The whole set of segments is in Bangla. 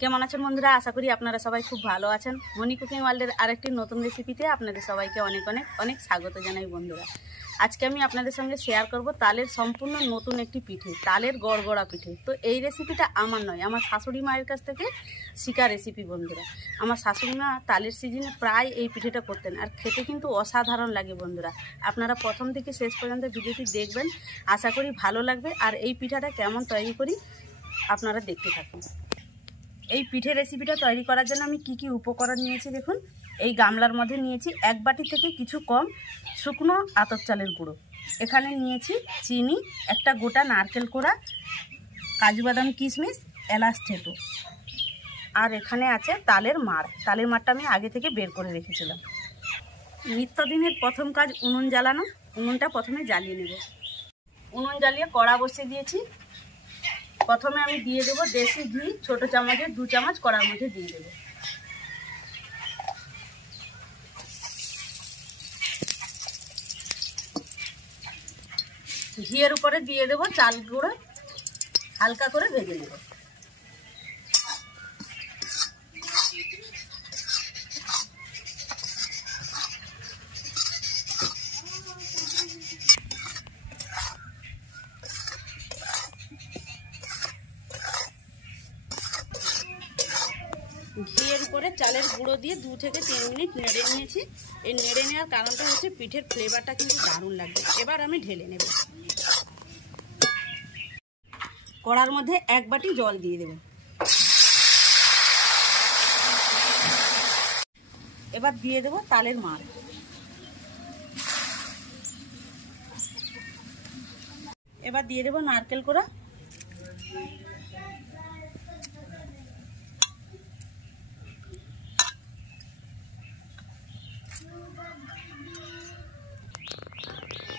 কেমন আছেন বন্ধুরা? আশা করি আপনারা সবাই খুব ভালো আছেন। মনি কুকিং ওয়ার্ল্ডের আরেকটি নতুন রেসিপিতে আপনাদের সবাইকে অনেক অনেক অনেক স্বাগত জানাই বন্ধুরা। আজকে আমি আপনাদের সঙ্গে শেয়ার করব তালের সম্পূর্ণ নতুন একটি পিঠে, তালের গড়গড়া পিঠে। তো এই রেসিপিটা আমার নয়, আমার শাশুড়ি মায়ের কাছ থেকে শেখা রেসিপি বন্ধুরা। আমার শাশুড়ি মা তালের সিজনে প্রায় এই পিঠেটা করতেন, আর খেতে কিন্তু অসাধারণ লাগে বন্ধুরা। আপনারা প্রথম থেকে শেষ পর্যন্ত ভিডিওটি দেখবেন, আশা করি ভালো লাগবে। আর এই পিঠাটা কেমন তৈরি করি আপনারা দেখতে থাকুন। এই পিঠে রেসিপিটা তৈরি করার জন্য আমি কি উপকরণ নিয়েছি দেখুন। এই গামলার মধ্যে নিয়েছি 1 বাটি থেকে কিছু কম শুকনো আতপ চালের গুঁড়ো। এখানে নিয়েছি চিনি, একটা গোটা নারকেল কোড়া, কাজু বাদাম কিশমিশ, এলাচ থেতো, আর এখানে আছে তালের মাড়। তালের মাড়টা আমি আগে থেকে বের করে রেখেছিলাম। নিত্যদিনের প্রথম কাজ উনুন জ্বালানো। উনুনটা প্রথমে জ্বালিয়ে নেব। উনুন জ্বালিয়ে কড়া বসিয়ে দিয়েছি। প্রথমে আমি দিয়ে দেবো দেশি ঘি, ছোট চামচের 2 চামচ কড়ার মধ্যে দিয়ে দেবো। ঘিয়ের উপরে দিয়ে দেবো চাল গুঁড়ো, হালকা করে ভেজে নেব। ঘিয়ের উপরে চালের গুঁড়ো দিয়ে 2 থেকে 3 মিনিট নেড়ে নিয়েছি। এই নেড়ে নেওয়ার কারণটা হচ্ছে পিঠের ফ্লেভারটা কিন্তু দারুণ লাগবে। এবার আমি ঢেলে নেব। কড়ার মধ্যে 1 বাটি জল দিয়ে দেব। এবার দিয়ে দেব তালের মাড়। এবার দিয়ে দেব নারকেল কোড়া,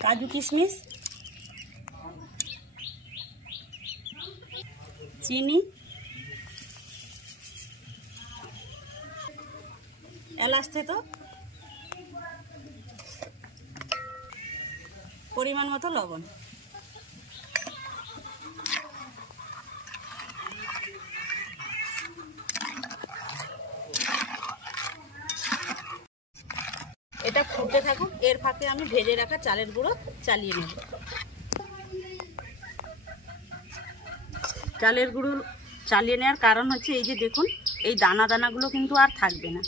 কাজু কিশমিশ, চিনি, এলাচ থেতো, পরিমাণ মতো লবণ। এটা ফুটতে থাকুক, এর ফাঁকে আমি ভেজে রাখা চালের গুঁড়ো চালিয়ে নেব। চালের গুঁড়ো চালিয়ে নেওয়ার কারণ হচ্ছে এই যে দেখুন, এই দানা দানাগুলো কিন্তু আর থাকবে না।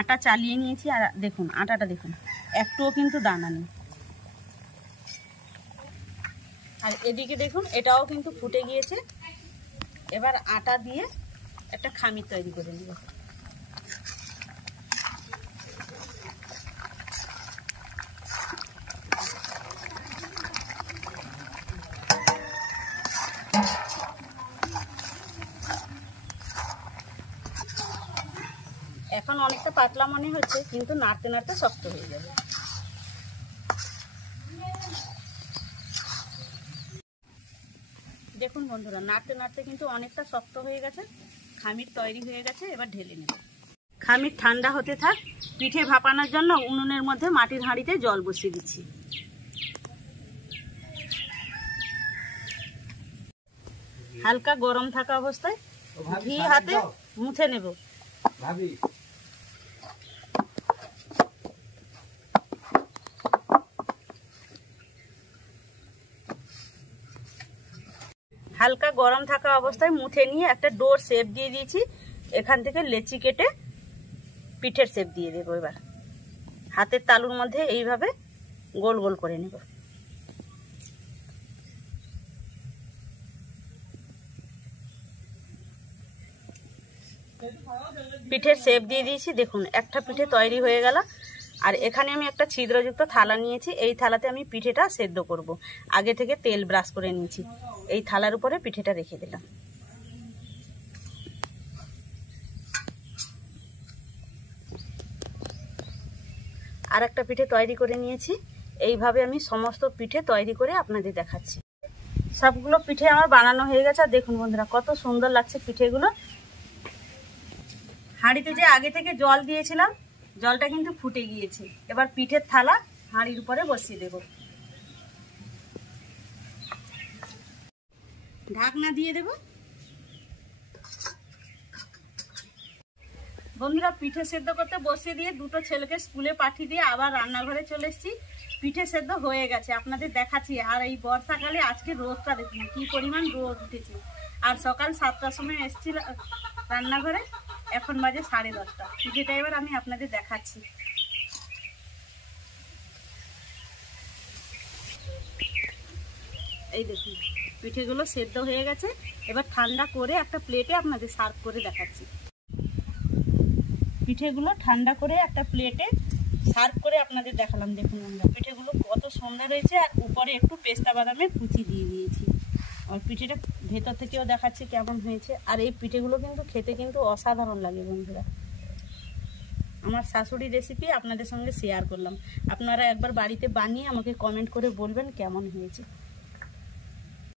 আটা চালিয়ে নিয়েছি, আর দেখুন আটাটা দেখুন একটুও কিন্তু দানা নেই। আর এদিকে দেখুন এটাও কিন্তু ফুটে গিয়েছে। এবার আটা দিয়ে একটা খামির তৈরি করে নেব। এখন অনেকটা পাতলা মনে হচ্ছে, কিন্তু নাড়তে নাড়তে শক্ত হয়ে যাবে। দেখুন বন্ধুরা, নাড়তে নাড়তে কিন্তু অনেকটা শক্ত হয়ে গেছে, খামির তৈরি হয়ে গেছে। এবার ঢেলে নেব। খামির ঠান্ডা হতে থাক। পিঠে ভাপানোর জন্য উনুনের মধ্যে মাটির হাঁড়িতে জল বসিয়ে দিচ্ছি। হালকা গরম থাকা অবস্থায় ঘি হাতে মুছে নেব। হালকা গরম থাকা অবস্থায় মুছে নিয়ে একটা ডোর শেপ দিয়ে দিয়েছি। এখান থেকে লেচি কেটে পিঠের শেপ দিয়ে দেবো। এবার হাতের তালুর মধ্যে এইভাবে গোল গোল করে নেব। পিঠের শেপ দিয়ে দিয়েছি। দেখুন একটা পিঠে তৈরি হয়ে গেল। আর এখানে আমি একটা ছিদ্রযুক্ত থালা নিয়েছি। এই থালাতে আমি পিঠেটা সেদ্ধ করব। আগে থেকে তেল ব্রাশ করে নিয়েছি। এই থালার উপরে পিঠেটা রেখে দিলাম। আর একটা পিঠে তৈরি করে নিয়েছি। এইভাবে আমি সমস্ত পিঠে তৈরি করে আপনাদের দেখাচ্ছি। সবগুলো পিঠে আমার বানানো হয়ে গেছে। আর দেখুন বন্ধুরা কত সুন্দর লাগছে পিঠেগুলো। হাঁড়িতে যে আগে থেকে জল দিয়েছিলাম, জলটা কিন্তু ফুটে গিয়েছে। এবার পিঠের থালা হাঁড়ির উপরে বসিয়ে দেব। ঢাকনা দিয়ে দেব। বন্ধুরা পিঠে সেদ্ধ করতে বসিয়ে দিয়ে দুটো ছেলেকে স্কুলে পাঠিয়ে দিয়ে আবার রান্নাঘরে চলে এসেছি। পিঠে সেদ্ধ হয়ে গেছে, আপনাদের দেখাচ্ছি। আর এই বর্ষাকালে আজকে রোদটা দেখুন কি পরিমাণ রোদ উঠেছে। আর সকাল 7টার সময় এসেছি রান্নাঘরে, এখন বাজে 10:30। পিঠেটা এবার আমি আপনাদের দেখাচ্ছি। এই দেখুন পিঠেগুলো সেদ্ধ হয়ে গেছে। এবার ঠান্ডা করে একটা প্লেটে আপনাদের সার্ভ করে দেখাচ্ছি। পিঠেগুলো ঠান্ডা করে একটা প্লেটে সার্ভ করে আপনাদের দেখালাম। দেখুন আমরা পিঠেগুলো কত সুন্দর হয়েছে। আর উপরে একটু পেস্তা বাদামের কুচি দিয়ে দিয়েছি। আর পিঠেটা ভেতর থেকেও দেখাচ্ছি কেমন হয়েছে। আর এই পিঠেগুলো কিন্তু খেতে কিন্তু অসাধারণ লাগে বন্ধুরা। আমার শাশুড়ির রেসিপি আপনাদের সঙ্গে শেয়ার করলাম। আপনারা একবার বাড়িতে বানিয়ে আমাকে কমেন্ট করে বলবেন কেমন হয়েছে।